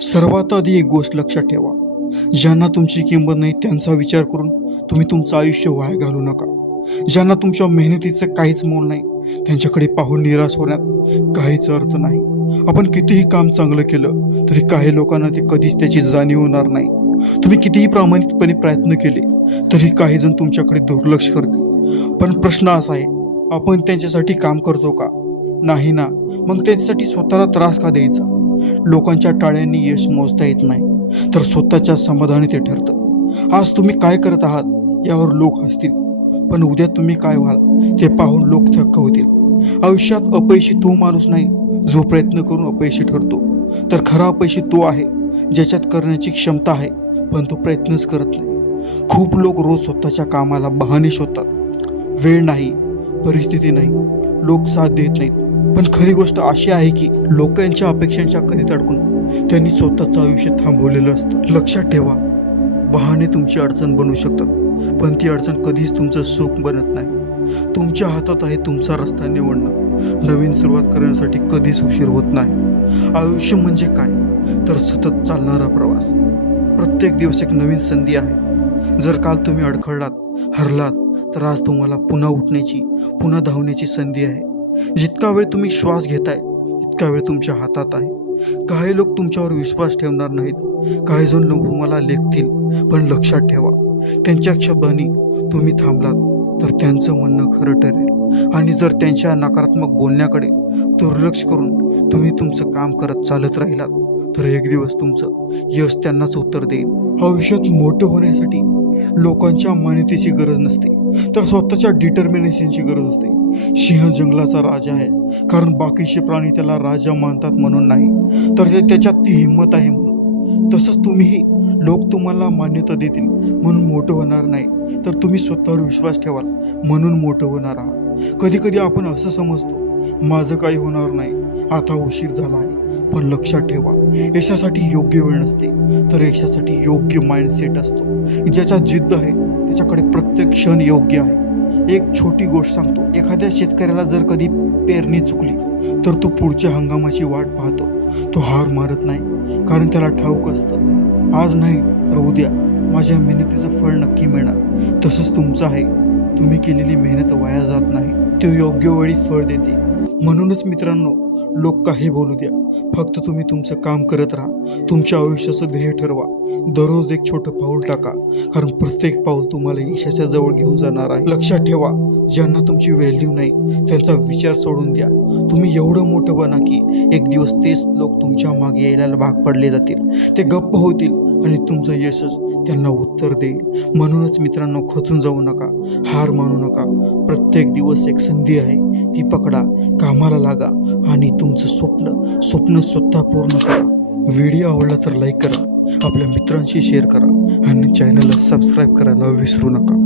सर्वात आधी एक गोष्ट लक्षात ठेवा. ज्यांना तुमची किंमत नाही त्यांचा विचार करून तुम्ही तुमचं आयुष्य वाया घालू नका. ज्यांना तुमच्या मेहनतीचं काहीच मोल नाही त्यांच्याकडे पाहून निराश होण्यात काहीच अर्थ नाही. आपण कितीही काम चांगलं केलं तरी काही लोकांना ते कधीच त्याची जाणीव होणार नाही. तुम्ही कितीही प्रामाणिकपणे प्रयत्न केले तरी काही जण तुमच्याकडे दुर्लक्ष करतील. पण प्रश्न असा आहे आपण त्यांच्यासाठी काम करतो का? नाही ना. मग त्यांच्यासाठी स्वतःला त्रास का द्यायचा? लोकांच्या टाळ्यांनी यश मोजता येत नाही तर स्वतःच्या समाधानी ते ठरतं आज तुम्ही काय करत आहात यावर लोक हसतील. पण उद्या तुम्ही काय व्हाल ते पाहून लोक थक्क होतील. आयुष्यात अपयशी तो माणूस नाही जो प्रयत्न करून अपयशी ठरतो. तर खरा अपयशी तो आहे ज्याच्यात करण्याची क्षमता आहे पण तो प्रयत्नच करत नाही. खूप लोक रोज स्वतःच्या कामाला बहाणे शोधतात. वेळ नाही परिस्थिती नाही लोक साथ देत नाहीत. पण खरी गोष्ट अशी आहे की लोकांच्या अपेक्षांच्या कधीत अडकून त्यांनी स्वतःचं आयुष्य थांबवलेलं असतं. लक्षात ठेवा बहाणे तुमची अडचण बनू शकतात पण ती अडचण कधीच तुमचं सुख बनत नाही. तुमच्या हातात आहे तुमचा रस्ता निवडणं. नवीन सुरुवात करण्यासाठी कधीच उशीर होत नाही. आयुष्य म्हणजे काय? तर सतत चालणारा प्रवास. प्रत्येक दिवस एक नवीन संधी आहे. जर काल तुम्ही अडखळलात हरलात तर आज तुम्हाला पुन्हा उठण्याची पुन्हा धावण्याची संधी आहे. जितका वेळ तुम्ही श्वास घेताय तितका वेळ तुमच्या हातात आहे. काही लोक तुमच्यावर विश्वास ठेवणार नाहीत. काही जण लोक तुम्हाला लेखतील पण लक्षात ठेवा. त्यांच्या शब्दांनी तुम्ही थांबलात तर त्यांचं म्हणणं खरं ठरेल. आणि जर त्यांच्या नकारात्मक बोलण्याकडे दुर्लक्ष करून तुम्ही तुमचं काम करत चालत राहिलात तर एक दिवस तुमचं यश त्यांनाच उत्तर देईल. आयुष्यात मोठं होण्यासाठी लोकांच्या मान्यतेची गरज नसते. तर स्वतःच्या डिटर्मिनेशनची गरज असते. सिंह जंगलाचा राजा आहे. कारण बाकीचे प्राणी त्याला राजा मानतात म्हणून नाही. तर ते- त्याच्यात ती हिंमत आहे म्हणून. तसंच तुम्हीही लोक तुम्हाला मान्यता देतील म्हणून मोठं होणार नाही. तर तुम्ही स्वतःवर विश्वास ठेवाल म्हणून मोठं होणार आहात. कधी कधी आपण असं समजतो माझं काही होणार नाही. आता उशीर झाला आहे पण लक्षात ठेवा यशासाठी योग्य वेळ नसते. तर यशासाठी योग्य माइंडसेट असतो. ज्याच्या जिद्द आहे त्याच्याकडे प्रत्येक क्षण योग्य आहे. एक छोटी गोष्ट सांगतो. एखाद्या शेतकऱ्याला जर कधी पेरणी चुकली तर तो पुढच्या हंगामाची वाट पाहतो. तो हार मारत नाही कारण त्याला ठाऊक असतं. आज नाही तर उद्या. माझ्या मेहनतीचं फळ नक्की मिळणार. तसंच तुमचं आहे. तुम्ही केलेली मेहनत वाया जात नाही. ते योग्य वेळी फळ देते. म्हणूनच मित्रांनो लोक काही बोलू द्या. फक्त तुम्ही तुमचं काम करत राहा. तुमच्या आयुष्याचं ध्येय ठरवा. दररोज एक छोटं पाऊल टाका. कारण प्रत्येक पाऊल तुम्हाला यशाच्या जवळ घेऊन जाणार आहे. लक्षात ठेवा ज्यांना तुमची व्हॅल्यू नाही त्यांचा विचार सोडून द्या. तुम्ही एवढं मोठं बना की एक दिवस तेच लोक तुमच्या मागे यायला भाग पडले जातील. ते गप्प होतील आणि तुमचं यशच त्यांना उत्तर देईल. म्हणूनच मित्रांनो खचून जाऊ नका. हार मानू नका. प्रत्येक दिवस एक संधी आहे. ती पकडा कामाला लागा आणि आणि तुमचं स्वप्न स्वप्न स्वतः पूर्ण करा. व्हिडिओ आवडला तर लाईक करा. आपल्या मित्रांशी शेअर करा. आणि चॅनलला सबस्क्राईब करायला विसरू नका.